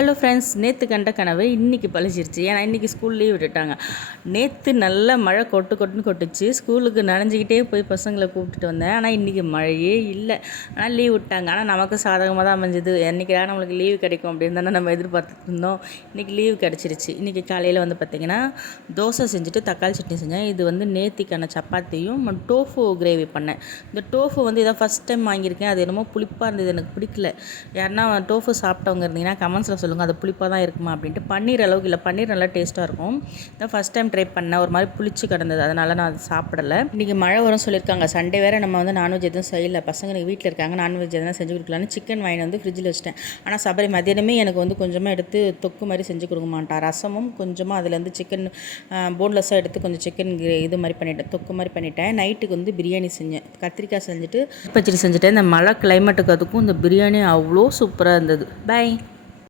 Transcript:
Hello friends, நேற்று கண்ட கனவு இன்றைக்கி பழிச்சிருச்சு. ஏன்னா இன்றைக்கி ஸ்கூல் லீவ் விட்டுட்டாங்க. நேற்று நல்ல மழை கொட்டுன்னு கொட்டுச்சு. ஸ்கூலுக்கு நனைஞ்சிக்கிட்டே போய் பசங்களை கூப்பிட்டுட்டு வந்தேன். ஆனால் இன்றைக்கி மழையே இல்லை. ஆனால் லீவ் விட்டாங்க. ஆனால் நமக்கு சாதகமாக தான் அமைஞ்சது. என்றைக்கா நம்மளுக்கு லீவு கிடைக்கும் அப்படின்னு தானே நம்ம எதிர்பார்த்துட்டு இருந்தோம். இன்றைக்கி லீவ் கிடச்சிருச்சு. இன்றைக்கி காலையில் பார்த்திங்கன்னா தோசை செஞ்சுட்டு தக்காளி சட்னி செஞ்சேன். இது நேத்திக்கான சப்பாத்தியும் டோஃபு கிரேவி பண்ணேன். இந்த டோஃபு இதான் ஃபஸ்ட் டைம் வாங்கியிருக்கேன். அது என்னமோ புளிப்பாக இருந்தது, எனக்கு பிடிக்கல. யாருன்னா டோஃபு சாப்பிட்டவங்க இருந்தீங்கன்னா கமெண்ட்ஸில் சொல்லுங்கள், அது புளிப்பாக தான் இருக்குமா அப்படின்ட்டு. பன்னீர் அளவுக்கு இல்லை, பன்னீர் நல்லா டேஸ்ட்டாக இருக்கும். இதான் ஃபஸ்ட் டைம் ட்ரை பண்ணேன். ஒரு மாதிரி புளிச்சு கிடந்தது, அதனால் நான் அதை சாப்பிடலை. இன்றைக்கி மழை வரும் சொல்லியிருக்காங்க. சண்டே வேறு நம்ம நான்வெஜ் எதுவும் செய்யலை. பசங்க எனக்கு வீட்டில் இருக்காங்க, நான்வெஜ் எதனா செஞ்சு கொடுக்கலான்னு சிக்கன் வாங்கி ஃப்ரிட்ஜில் வச்சிட்டேன். ஆனால் சபரி மதியானமே எனக்கு கொஞ்சமாக எடுத்து தொக்கு மாதிரி செஞ்சு கொடுக்க மாட்டான். ரசமும் கொஞ்சமாக அதுலேருந்து சிக்கன் போன்லெஸ்ஸாக எடுத்து கொஞ்சம் சிக்கன் இது மாதிரி பண்ணிவிட்டேன், தொக்கு மாதிரி பண்ணிவிட்டேன். நைட்டுக்கு பிரியாணி செஞ்சேன். கத்திரிக்காய் செஞ்சுட்டு பச்சடி செஞ்சுட்டேன். இந்த மழை கிளைமேட்டுக்கு அதுக்கும் இந்த பிரியாணி அவ்வளோ சூப்பராக இருந்தது. பை.